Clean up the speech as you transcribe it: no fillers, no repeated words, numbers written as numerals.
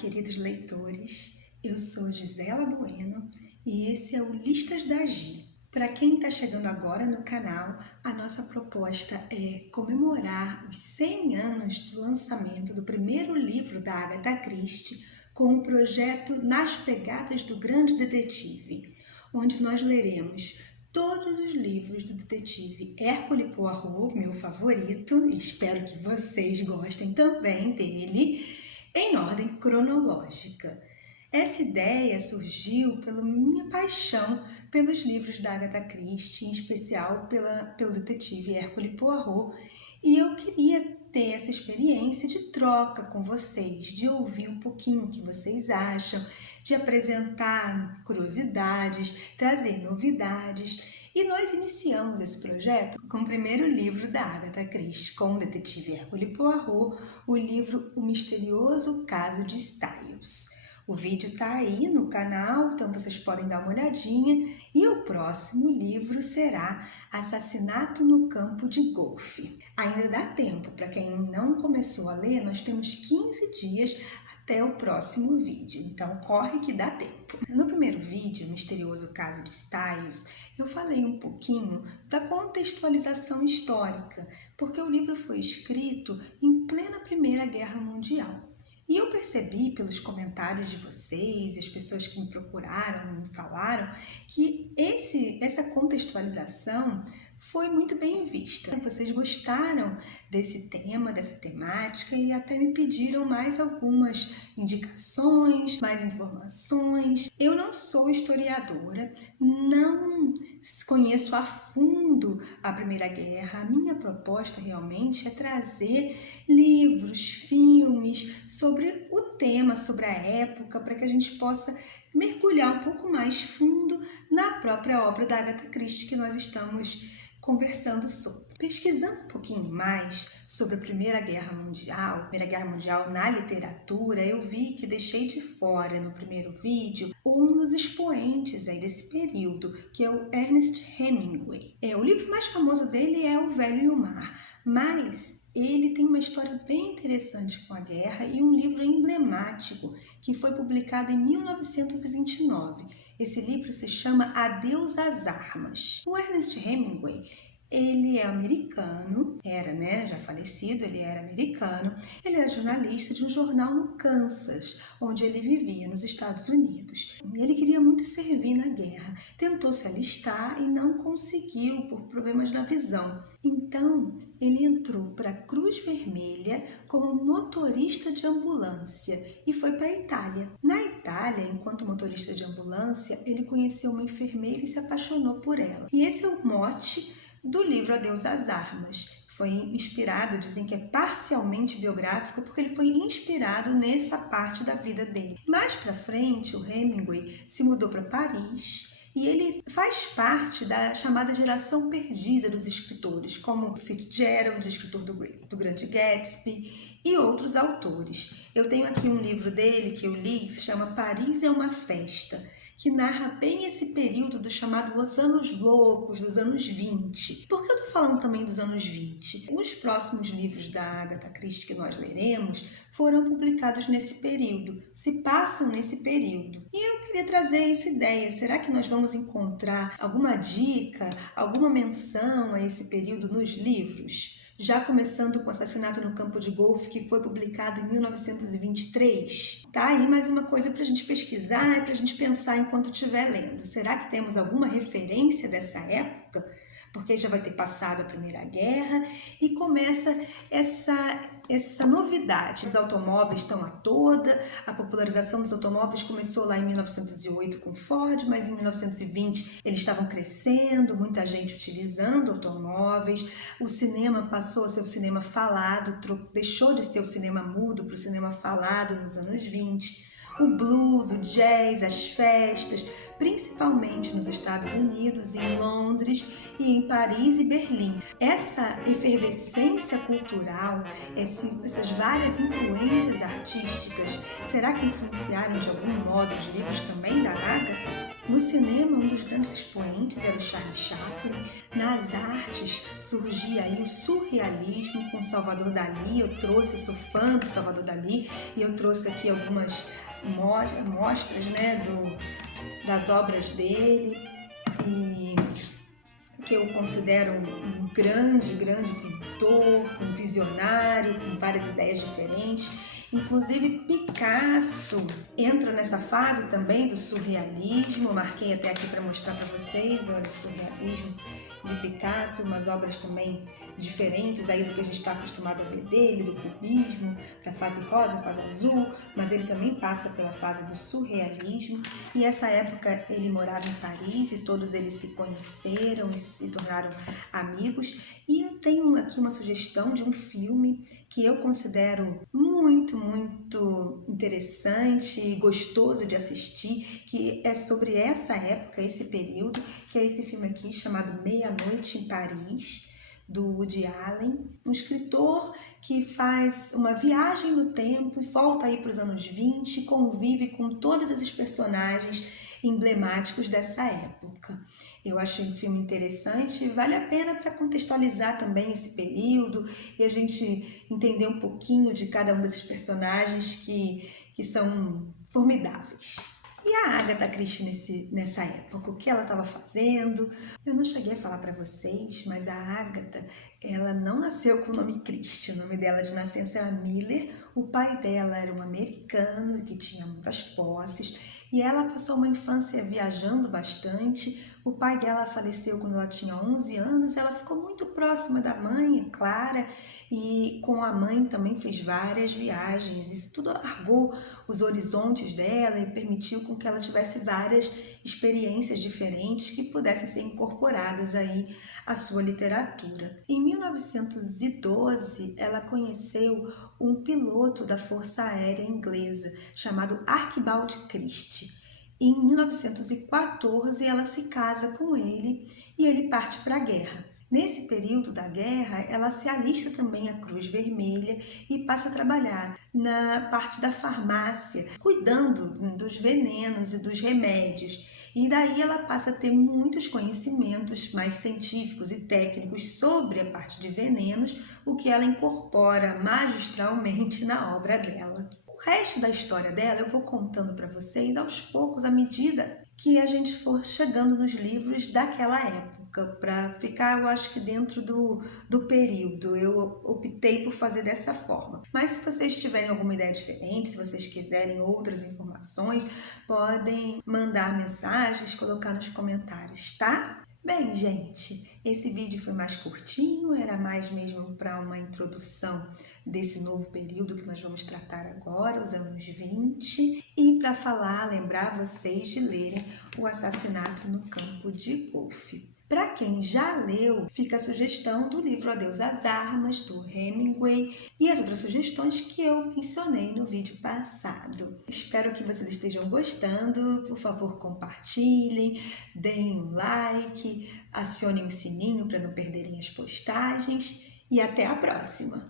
queridos leitores, eu sou Gisela Bueno e esse é o Listas da Gi. Para quem está chegando agora no canal, a nossa proposta é comemorar os 100 anos do lançamento do primeiro livro da Agatha Christie com o projeto Nas Pegadas do Grande Detetive, onde nós leremos todos os livros do detetive Hercule Poirot, meu favorito, e espero que vocês gostem também dele, em ordem cronológica. Essa ideia surgiu pela minha paixão pelos livros da Agatha Christie, em especial pelo detetive Hercule Poirot, e eu queria ter essa experiência de troca com vocês, de ouvir um pouquinho o que vocês acham, de apresentar curiosidades, trazer novidades. E nós iniciamos esse projeto com o primeiro livro da Agatha Christie, com o detetive Hercule Poirot, o livro O Misterioso Caso de Styles. O vídeo está aí no canal, então vocês podem dar uma olhadinha. E o próximo livro será Assassinato no Campo de Golfe. Ainda dá tempo, para quem não começou a ler, nós temos 15 dias até o próximo vídeo, então corre que dá tempo. No primeiro vídeo, O Misterioso Caso de Styles, eu falei um pouquinho da contextualização histórica, porque o livro foi escrito em plena Primeira Guerra Mundial. E eu percebi pelos comentários de vocês, as pessoas que me procuraram, me falaram, que essa contextualização foi muito bem vista. Vocês gostaram desse tema, dessa temática e até me pediram mais algumas indicações, mais informações. Eu não sou historiadora, não conheço a fundo a Primeira Guerra. A minha proposta realmente é trazer livros, filmes sobre o tema, sobre a época, para que a gente possa mergulhar um pouco mais fundo na própria obra da Agatha Christie que nós estamos conversando sobre. Pesquisando um pouquinho mais sobre a Primeira Guerra Mundial na literatura, eu vi que deixei de fora no primeiro vídeo um dos expoentes aí desse período, que é o Ernest Hemingway. O livro mais famoso dele é O Velho e o Mar, mas ele tem uma história bem interessante com a guerra e um livro emblemático que foi publicado em 1929. Esse livro se chama Adeus às Armas. O Ernest Hemingway, ele é americano, já falecido, ele era americano. Ele era jornalista de um jornal no Kansas, onde ele vivia, nos Estados Unidos. Ele queria muito servir na guerra, tentou se alistar e não conseguiu por problemas da visão. Então, ele entrou para a Cruz Vermelha como motorista de ambulância e foi para a Itália. Na Itália, enquanto motorista de ambulância, ele conheceu uma enfermeira e se apaixonou por ela. E esse é o mote do livro Adeus às Armas. Foi inspirado, dizem que é parcialmente biográfico, porque ele foi inspirado nessa parte da vida dele. Mais para frente, o Hemingway se mudou para Paris e ele faz parte da chamada geração perdida dos escritores, como Fitzgerald, escritor do Grande Gatsby, e outros autores. Eu tenho aqui um livro dele que eu li, que se chama Paris é uma Festa, que narra bem esse período do chamado Os Anos Loucos, dos anos 20. Por que eu estou falando também dos anos 20? Os próximos livros da Agatha Christie que nós leremos foram publicados nesse período, se passam nesse período. E eu queria trazer essa ideia, será que nós vamos encontrar alguma dica, alguma menção a esse período nos livros? Já começando com o Assassinato no Campo de Golfe, que foi publicado em 1923. Tá aí mais uma coisa para a gente pesquisar e para a gente pensar enquanto estiver lendo. Será que temos alguma referência dessa época? Porque já vai ter passado a Primeira Guerra e começa essa novidade. Os automóveis estão a toda, a popularização dos automóveis começou lá em 1908 com Ford, mas em 1920 eles estavam crescendo, muita gente utilizando automóveis, o cinema passou a ser o cinema falado, deixou de ser o cinema mudo para o cinema falado nos anos 20. O blues, o jazz, as festas, principalmente nos Estados Unidos, em Londres e em Paris e Berlim. Essa efervescência cultural, essas várias influências artísticas, será que influenciaram de algum modo os livros também da Agatha? No cinema, um dos grandes expoentes era o Charlie Chaplin. Nas artes, surgia aí o surrealismo com Salvador Dalí. Eu sou fã do Salvador Dalí, e eu trouxe aqui algumas mostras, né, das obras dele, e que eu considero um grande pintor, um visionário, com várias ideias diferentes. Inclusive Picasso entra nessa fase também do surrealismo. Eu marquei até aqui para mostrar para vocês, olha, o surrealismo de Picasso, umas obras também diferentes aí do que a gente está acostumado a ver dele, do cubismo, da fase rosa, fase azul, mas ele também passa pela fase do surrealismo. E essa época ele morava em Paris e todos eles se conheceram e se tornaram amigos. E eu tenho aqui uma sugestão de um filme que eu considero muito interessante e gostoso de assistir, que é sobre essa época, esse período, que é esse filme aqui chamado Meia-Noite em Paris, do Woody Allen, um escritor que faz uma viagem no tempo e volta aí para os anos 20 e convive com todos esses personagens emblemáticos dessa época. Eu acho um filme interessante e vale a pena para contextualizar também esse período e a gente entender um pouquinho de cada um desses personagens que são formidáveis. E a Agatha Christie nessa época, o que ela estava fazendo? Eu não cheguei a falar para vocês, mas a Agatha, ela não nasceu com o nome Christie. O nome dela de nascença era Miller. O pai dela era um americano que tinha muitas posses e ela passou uma infância viajando bastante. O pai dela faleceu quando ela tinha 11 anos. Ela ficou muito próxima da mãe, Clara, e com a mãe também fez várias viagens. Isso tudo alargou os horizontes dela e permitiu com que ela tivesse várias experiências diferentes que pudessem ser incorporadas aí à sua literatura. Em 1912, ela conheceu um piloto da Força Aérea Inglesa chamado Archibald Christie. Em 1914, ela se casa com ele e ele parte para a guerra. Nesse período da guerra, ela se alista também à Cruz Vermelha e passa a trabalhar na parte da farmácia, cuidando dos venenos e dos remédios. E daí ela passa a ter muitos conhecimentos mais científicos e técnicos sobre a parte de venenos, o que ela incorpora magistralmente na obra dela. O resto da história dela eu vou contando para vocês aos poucos, à medida que a gente for chegando nos livros daquela época, para ficar, eu acho que dentro do período. Eu optei por fazer dessa forma. Mas se vocês tiverem alguma ideia diferente, se vocês quiserem outras informações, podem mandar mensagens, colocar nos comentários, tá? Bem, gente, esse vídeo foi mais curtinho, era mais mesmo para uma introdução desse novo período que nós vamos tratar agora, os anos 20, e para lembrar vocês de lerem O Assassinato no Campo de Golfe. Para quem já leu, fica a sugestão do livro Adeus às Armas, do Hemingway, e as outras sugestões que eu mencionei no vídeo passado. Espero que vocês estejam gostando. Por favor, compartilhem, deem um like, acionem o sininho para não perderem as postagens e até a próxima!